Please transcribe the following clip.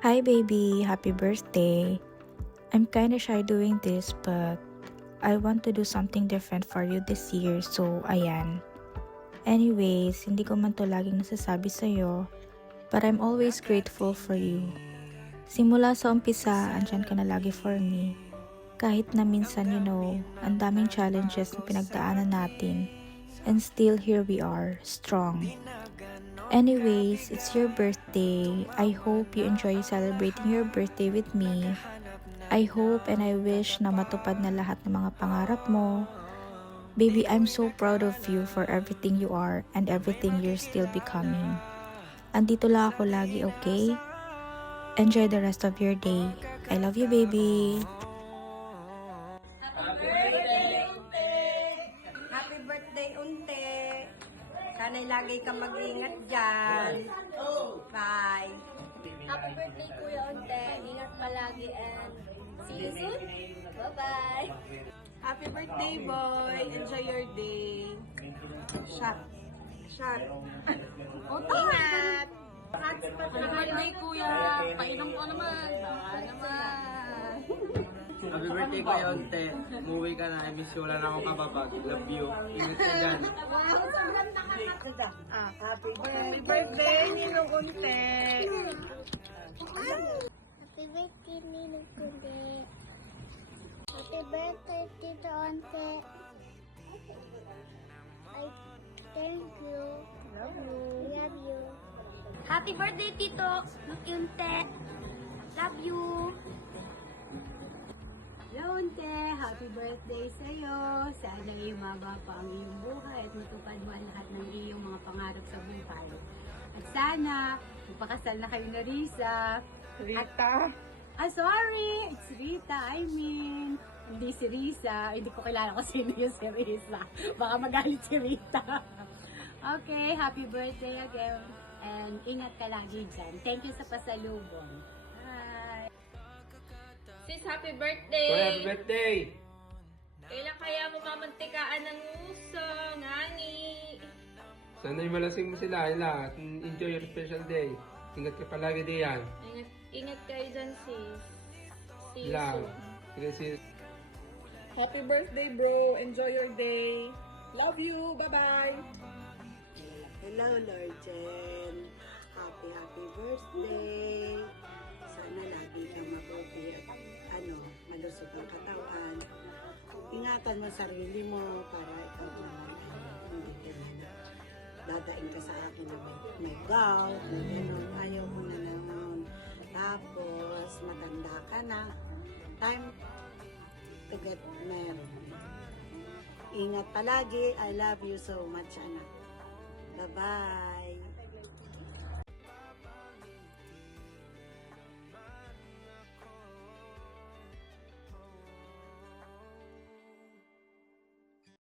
Hi baby, happy birthday. I'm kinda shy doing this but I want to do something different for you this year, so ayan. Anyways, hindi ko man to laging nasasabi sa'yo, but I'm always grateful for you. Simula sa umpisa, andyan ka na lagi for me. Kahit na minsan, ang daming challenges na pinagdaanan natin. And still here we are, strong. Anyways, it's your birthday. I hope you enjoy celebrating your birthday with me. I hope and I wish na matupad na lahat ng mga pangarap mo. Baby, I'm so proud of you for everything you are and everything you're still becoming. Andito lang ako lagi, okay? Enjoy the rest of your day. I love you, baby. Happy birthday, Unte! Sana'y lagi ka mag-ingat dyan. Bye! Happy birthday, Kuya Unte. Ingat palagi and see you soon. Bye-bye. Happy birthday, boy! Enjoy your day. Shot. Shot. Ingat! Happy birthday, Kuya. Painom ko naman. Baka naman. Happy birthday ko Yonte. Umuwi ka na. I miss you. Wala na akong kababag. Love you. Ingat ka dyan. Happy birthday, Ninong Unte! Happy birthday, Ninong Kundi. Happy birthday, Tito Ante. I thank you. Love you. Love you. Happy birthday, Tito Unte. Love you. Hello, Unte! Happy birthday sa'yo! Sana umaba pa ang iyong buhay at matupad mo ang lahat ng iyong mga pangarap sa buhay. At sana, magpakasal na kayo na Risa. Rita! Sorry! It's Rita, I mean. Hindi si Risa. Hindi ko kilala kung sino yung si Risa. Baka magalit si Rita. Okay, happy birthday again. And ingat ka lagi dyan. Thank you sa pasalubong. Bye! Sis, happy Happy birthday! birthday! Kailan kaya mamamantikaan ng uso, ngani? Sana'y malasing mo sila lahat. Enjoy your special day. Ingat ka palagi diyan. Ingat kayo dyan, sis. See you Lang. soon. Sige sis. Happy birthday, bro! Enjoy your day! Love you! Bye-bye! Hello, Lord Jen. Happy birthday. Sana lagi kang mabuti at malusog ang katawan. Ingatan mo sarili mo para ikaw naman hindi ka na dadaing ka sa akin na may gout, may gano'n. Ayaw mo na naman. Tapos, matanda ka na. Time to get married. Ingat palagi. I love you so much, anak. Bye-bye.